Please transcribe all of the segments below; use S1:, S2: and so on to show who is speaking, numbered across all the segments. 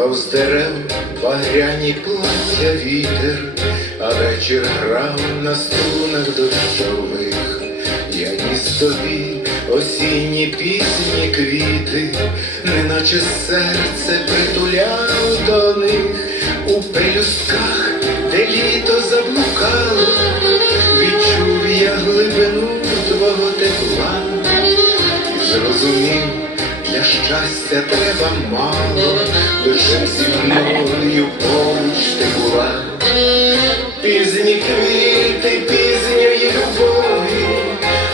S1: Рвав з дерев багряні плаття вітер, а вечір грав на струнах дощових. Я ніс тобі осінні пісні квіти, неначе серце притуляв до них у пелюстках, де літо заблукало, відчув я глибину твого тепла і зрозумів, для щастя треба мало, лише зі мною поруч ти була. Пізні квіти пізньої любові,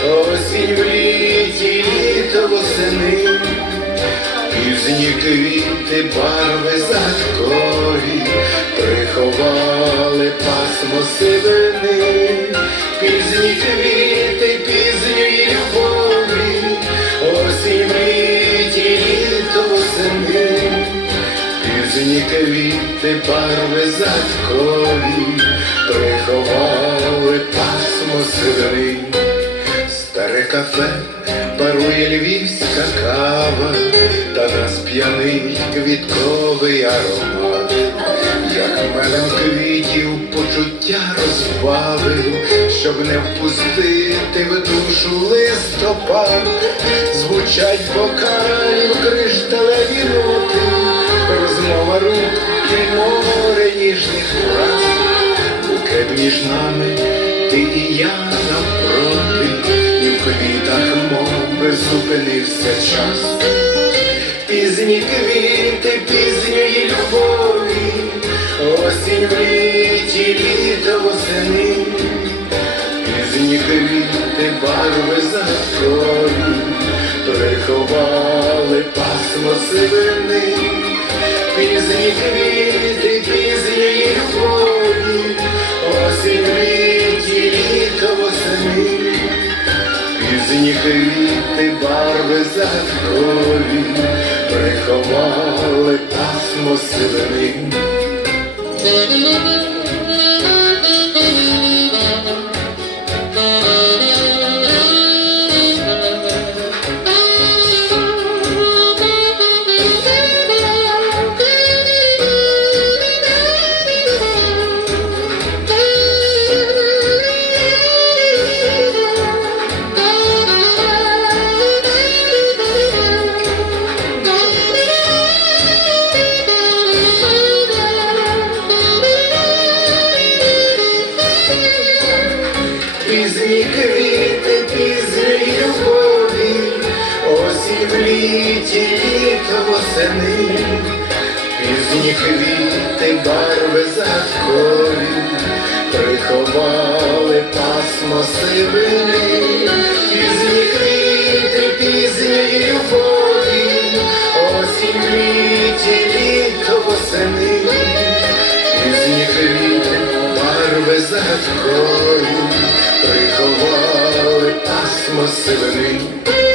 S1: осінь в літі, літо восени, пізні квіти барви загадкові, приховали пасмо сивини, пізні квіти пізньої Пізні квіти барви задкові приховали пасмо сивини. Старе кафе парує львівська кава, та нас п'яний квітковий аромат, як мелем квітів почуття розбавив, щоб не впустити в душу листопад, звучать бокалів між нами, ти і я навпроти, і в квітах мов зупинився час. Пізні квіти пізньої любові, осінь в літі, літо восени, пізні квіти барви загадкові, приховали пасмо сивини, пізні квіти літо восени. них ти барви загадкові приховали пасмо сивини. Пізні квіти, пізні любові, осінь в літі, літо восени, пізні квіти, барви загадкові, приховали пасмо сивини, пізні квіти, пізні любові, осінь літі, літо восени, пізні квіти, барви загадкові, приховали пасмо сивини.